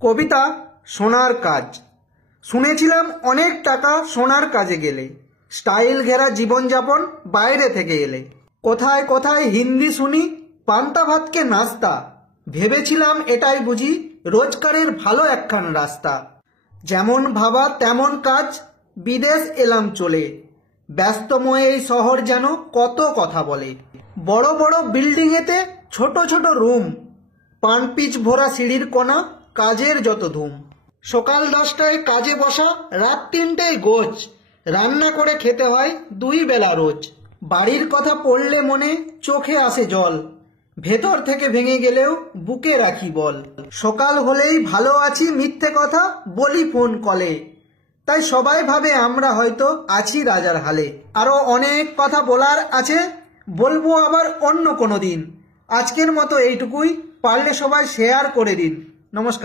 কবিতা সোনার কাজ। শুনেছিলাম অনেক টাকা সোনার কাজে গেলে, স্টাইল ঘেরা জীবনযাপন বাইরে থেকে এলে। কোথায় কোথায় হিন্দি শুনি, পান্তা ভাতকে নাস্তা। ভেবেছিলাম এটাই বুঝি রোজগারের ভালো একখান রাস্তা। যেমন ভাবা তেমন কাজ, বিদেশ এলাম চলে। ব্যস্তময় এই শহর যেন কত কথা বলে। বড় বড় বিল্ডিংয়েতে ছোট ছোট রুম, পানপিচ ভরা সিঁড়ির কোণা, কাজের যত ধুম। সকাল 10টায় কাজে বসা, রাত 3টেয় গোছ। রান্না করে খেতে হয় 2 বেলা রোজ। বাড়ির কথা পড়লে মনে চোখে আসে জল, ভেতর থেকে ভেঙে গেলেও বুকে রাখি বল। সকাল হলেই ভালো আছি মিথ্যে কথা বলি ফোন কলে, তাই সবাই ভাবে আমরা হয়তো আছি রাজার হালে। আরো অনেক কথা বলার আছে, বলবো আবার অন্য কোনো দিন। আজকের মতো এইটুকুই, পারলে সবাই শেয়ার করে দিন। নমস্কার।